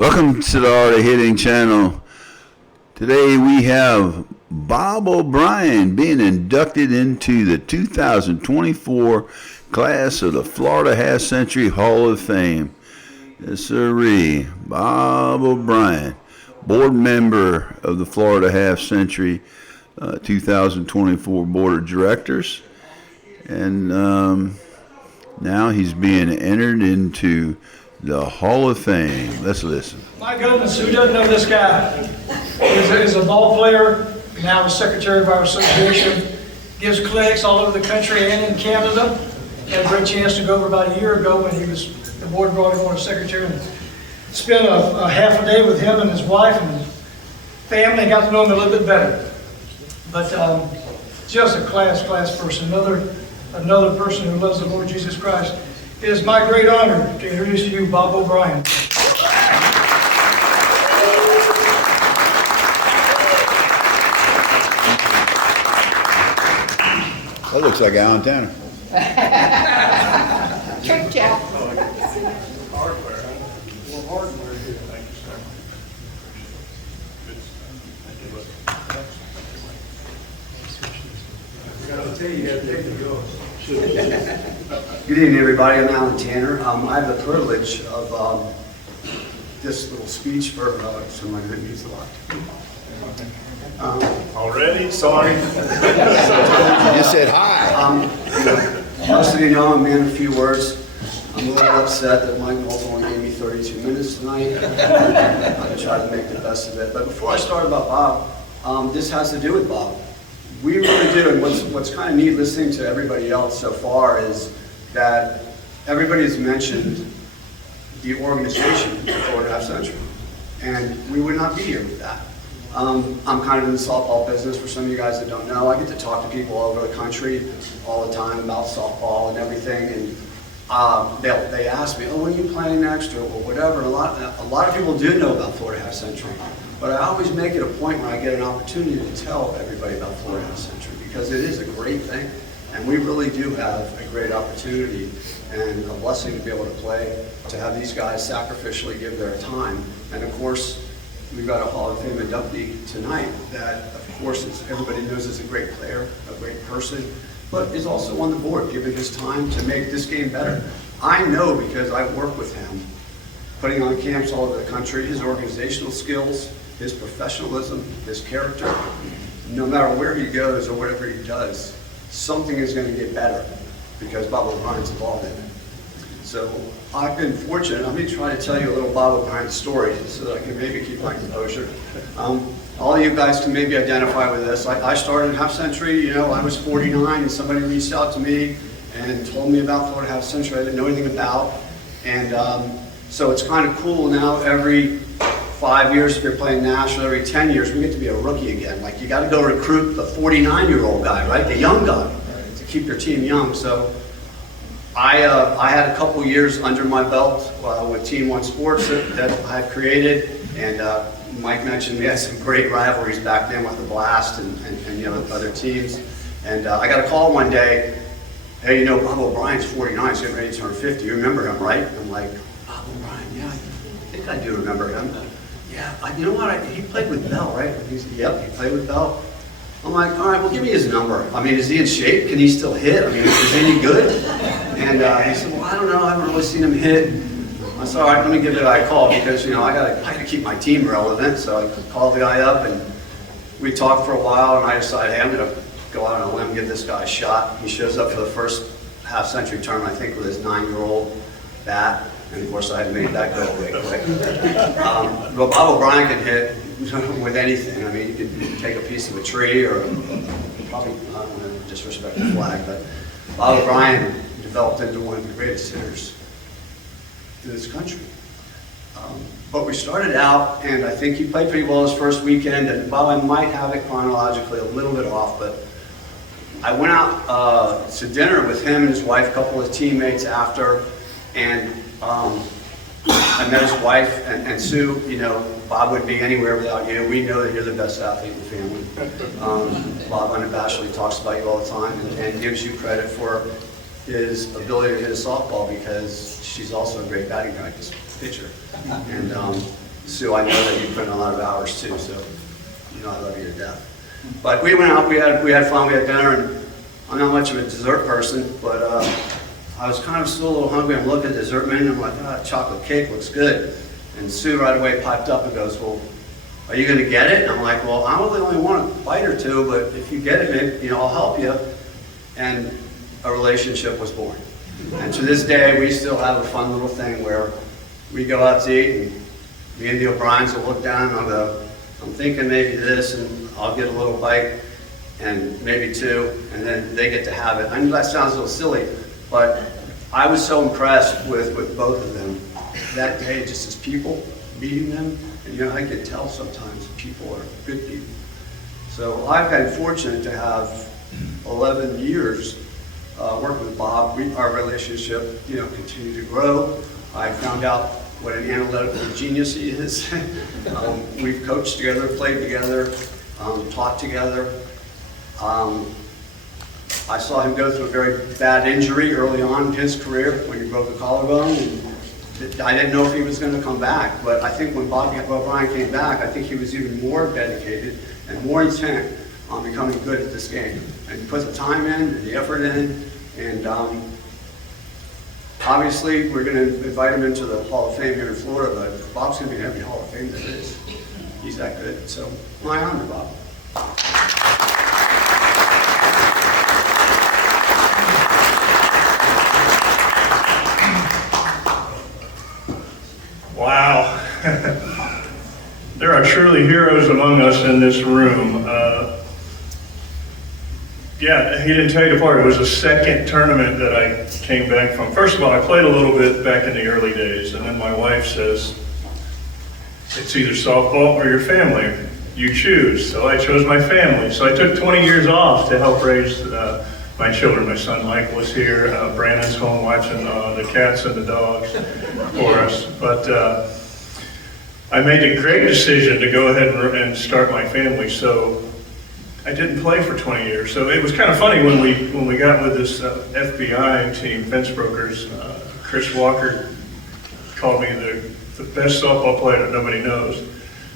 Welcome to the Art of Hitting channel. Today we have Bob O'Brien being inducted into the 2024 class of the Florida Half Century Hall of Fame. Yes, sirree. Bob O'Brien, board member of the Florida Half Century 2024 Board of Directors. And now he's being entered into the Hall of Fame. Let's listen. My goodness, who doesn't know this guy? He's a ball player, now a secretary of our association, gives clinics all over the country and in Canada. Had a great chance to go over about a year ago when the board brought him on as secretary and spent a half a day with him and his wife and his family, got to know him a little bit better. But just a class person, another person who loves the Lord Jesus Christ. It is my great honor to introduce to you Bob O'Brien. That looks like Alan Tanner. Trick Jack. Hardware. Well, hardware here. Thank you, sir. I'll tell you, you got to take the go. Good evening, everybody. I'm Alan Tanner. I have the privilege of this little speech for someone that means a lot. Already? Sorry. You just said hi. Most of you know I'm in a few words. I'm a little upset that Mike Knowles only gave me 32 minutes tonight. I tried to make the best of it. But before I start about Bob, this has to do with Bob. We really do, and what's kind of neat listening to everybody else so far is that everybody has mentioned the organization, the Florida Half Century, and we would not be here with that. I'm kind of in the softball business. For some of you guys that don't know, I get to talk to people all over the country all the time about softball and everything, and they ask me, oh, when are you playing next, or whatever. A lot of people do know about Florida Half Century, but I always make it a point when I get an opportunity to tell everybody about Florida Half Century, because it is a great thing, and we really do have a great opportunity and a blessing to be able to play, to have these guys sacrificially give their time. And of course, we've got a Hall of Fame inductee tonight that, of course, everybody knows is a great player, a great person, but is also on the board, giving his time to make this game better. I know because I work with him, putting on camps all over the country, his organizational skills, his professionalism, his character. No matter where he goes or whatever he does, something is going to get better because Bob O'Brien's involved in it. So I've been fortunate. I'm going to try to tell you a little Bob O'Brien story so that I can maybe keep my composure. All of you guys can maybe identify with this. I started Half Century, I was 49 and somebody reached out to me and told me about Florida Half Century I didn't know anything about. And so it's kind of cool now. Every 5 years, if you're playing national, every 10 years, we get to be a rookie again. Like, you got to go recruit the 49-year-old guy, right? The young guy, to keep your team young. So I had a couple years under my belt with Easton Sports that I had created, and Mike mentioned we had some great rivalries back then with the Blast and other teams. And I got a call one day, hey, Bob O'Brien's 49, he's getting ready to turn 50. You remember him, right? I'm like, Bob O'Brien, yeah, I think I do remember him. Yeah, you know what? He played with Bell, right? He said, yep, he played with Bell. I'm like, all right, well, give me his number. I mean, is he in shape? Can he still hit? I mean, is he any good? And he said, well, I don't know. I haven't really seen him hit. I said, all right, let me give it a call because, I gotta keep my team relevant. So I called the guy up and we talked for a while, and I decided, hey, I'm gonna go out on a limb and give this guy a shot. He shows up for the first Half Century tournament, I think, with his 9-year-old bat. And of course, I had made that go away quick. But Bob O'Brien can hit with anything. I mean, you can take a piece of a tree or probably, I don't want to disrespect the flag, but Bob O'Brien developed into one of the greatest hitters in this country. But we started out, and I think he played pretty well his first weekend, and while I might have it chronologically a little bit off, but I went out to dinner with him and his wife, a couple of teammates after, and I met his wife, and Sue, Bob wouldn't be anywhere without you. We know that you're the best athlete in the family. Bob unabashedly talks about you all the time and gives you credit for his ability to hit a softball because she's also a great batting practice pitcher. And Sue, I know that you put in a lot of hours too, so you know I love you to death. But we went out, we had fun, we had dinner, and I'm not much of a dessert person, but I was kind of still a little hungry. I'm looking at the dessert menu, and I'm like, chocolate cake looks good. And Sue right away piped up and goes, well, are you gonna get it? And I'm like, well, I only want a bite or two, but if you get it, maybe, you know, I'll help you. And a relationship was born. And to this day, we still have a fun little thing where we go out to eat, and me and the O'Briens will look down and I'll go, I'm thinking maybe this, and I'll get a little bite, and maybe two, and then they get to have it. I know that sounds a little silly, but I was so impressed with both of them that day, just as people, meeting them, and you know, I could tell sometimes people are good people. So I've been fortunate to have 11 years working with Bob. Our relationship, you know, continued to grow. I found out what an analytical genius he is. We've coached together, played together, taught together. I saw him go through a very bad injury early on in his career when he broke a collarbone. And I didn't know if he was going to come back, but I think when Bob O'Brien came back, I think he was even more dedicated and more intent on becoming good at this game. And he put the time in and the effort in, and obviously we're going to invite him into the Hall of Fame here in Florida, but Bob's going to be in every Hall of Fame there is. He's that good. So my honor, Bob. Wow. There are truly heroes among us in this room. Yeah, he didn't tell you the part. It was the second tournament that I came back from. First of all, I played a little bit back in the early days, and then my wife says, it's either softball or your family. You choose. So I chose my family. So I took 20 years off to help raise my children. My son Michael was here. Brandon's home watching the cats and the dogs for us. But I made a great decision to go ahead and start my family. So I didn't play for 20 years. So it was kind of funny when we got with this FBI team, fence brokers. Chris Walker called me the best softball player that nobody knows.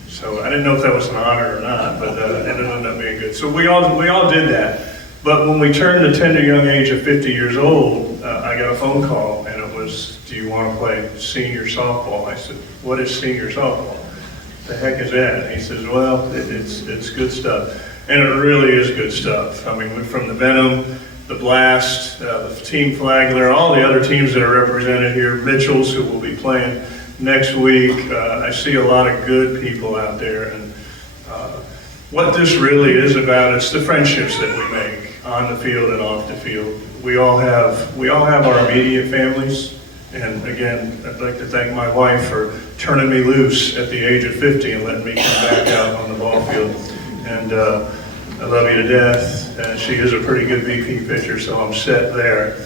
So I didn't know if that was an honor or not, but it ended up being good. So we all did that. But when we turned the tender young age of 50 years old, I got a phone call, and it was, do you want to play senior softball? I said, what is senior softball? The heck is that? And he says, well, it's good stuff. And it really is good stuff. I mean, from the Venom, the Blast, the Team Flagler, all the other teams that are represented here, Mitchell's, who will be playing next week. I see a lot of good people out there. And what this really is about, it's the friendships that we make on the field and off the field. We all have our immediate families. And again, I'd like to thank my wife for turning me loose at the age of 50 and letting me come back out on the ball field. And I love you to death. She is a pretty good VP pitcher, so I'm set there.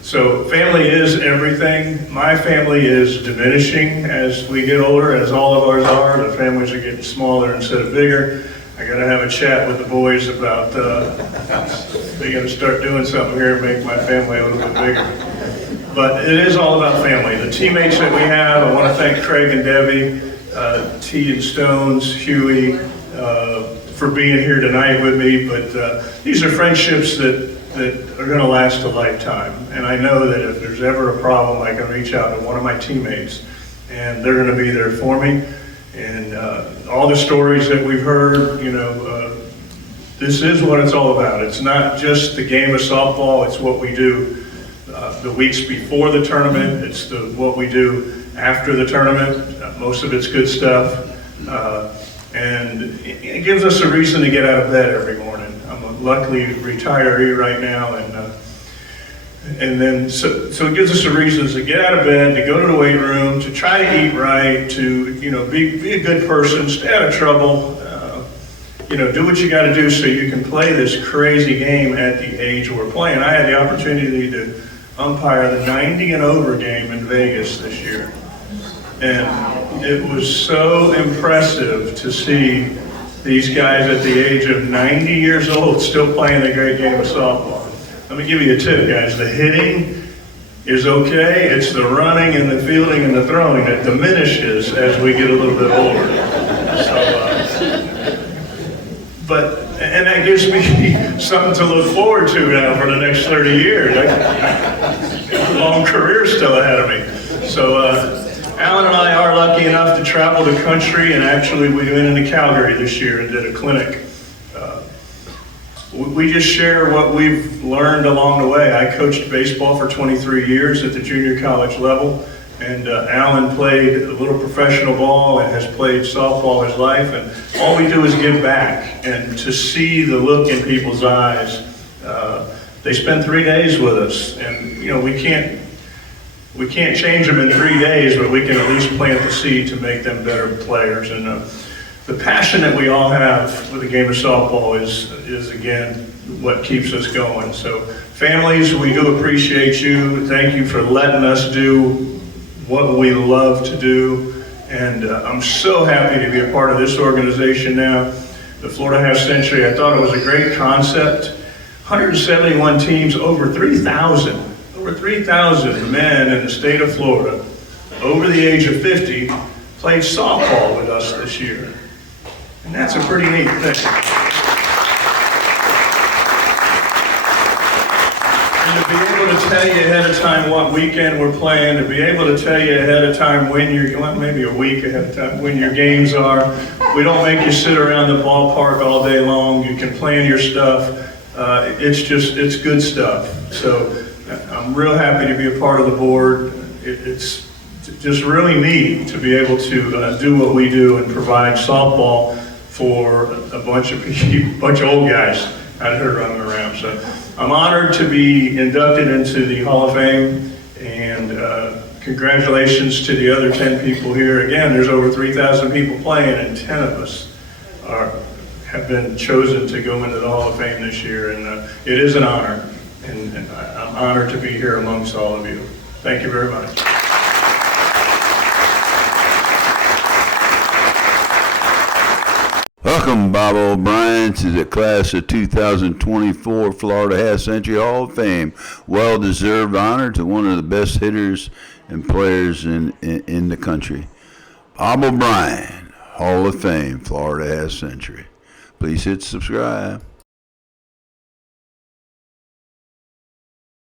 So family is everything. My family is diminishing as we get older, as all of ours are. The families are getting smaller instead of bigger. I got to have a chat with the boys about they got to start doing something here and make my family a little bit bigger. But it is all about family. The teammates that we have, I want to thank Craig and Debbie, T and Stones, Huey, for being here tonight with me. But these are friendships that are going to last a lifetime. And I know that if there's ever a problem, I can reach out to one of my teammates, and they're going to be there for me. And all the stories that we've heard, you know, this is what it's all about. It's not just the game of softball, it's what we do the weeks before the tournament. It's what we do after the tournament. Most of it's good stuff. And it gives us a reason to get out of bed every morning. I'm a luckily retiree right now, and then so it gives us a reason to get out of bed, to go to the weight room, to try to eat right, to be a good person, stay out of trouble, do what you got to do so you can play this crazy game at the age we're playing. I had the opportunity to umpire the 90 and over game in Vegas this year. And it was so impressive to see these guys at the age of 90 years old still playing a great game of softball. Let me give you a tip, guys. The hitting is okay. It's the running and the fielding and the throwing that diminishes as we get a little bit older. And that gives me something to look forward to now for the next 30 years. A long career still ahead of me. So Alan and I are lucky enough to travel the country, and actually we went into Calgary this year and did a clinic. We just share what we've learned along the way. I coached baseball for 23 years at the junior college level, and Alan played a little professional ball and has played softball his life, and all we do is give back, and to see the look in people's eyes. They spend 3 days with us, and you know, we can't change them in 3 days, but we can at least plant the seed to make them better players. And the passion that we all have with the game of softball is again what keeps us going. So families, we do appreciate you. Thank you for letting us do what we love to do. And I'm so happy to be a part of this organization now, the Florida Half Century. I thought it was a great concept. 171 teams, over 3,000 men in the state of Florida over the age of 50 played softball with us this year. And that's a pretty neat thing. And to be able to tell you ahead of time what weekend we're playing, to be able to tell you ahead of time when maybe a week ahead of time, when your games are. We don't make you sit around the ballpark all day long. You can plan your stuff. It's good stuff. So I'm real happy to be a part of the board. It's just really neat to be able to do what we do and provide softball for a bunch of old guys out here running around. So I'm honored to be inducted into the Hall of Fame, and congratulations to the other 10 people here. Again, there's over 3,000 people playing, and 10 of us have been chosen to go into the Hall of Fame this year, and it is an honor, and I'm honored to be here amongst all of you. Thank you very much. Welcome, Bob O'Brien, to the class of 2024 Florida Half Century Hall of Fame. Well-deserved honor to one of the best hitters and players in the country. Bob O'Brien, Hall of Fame, Florida Half Century. Please hit subscribe.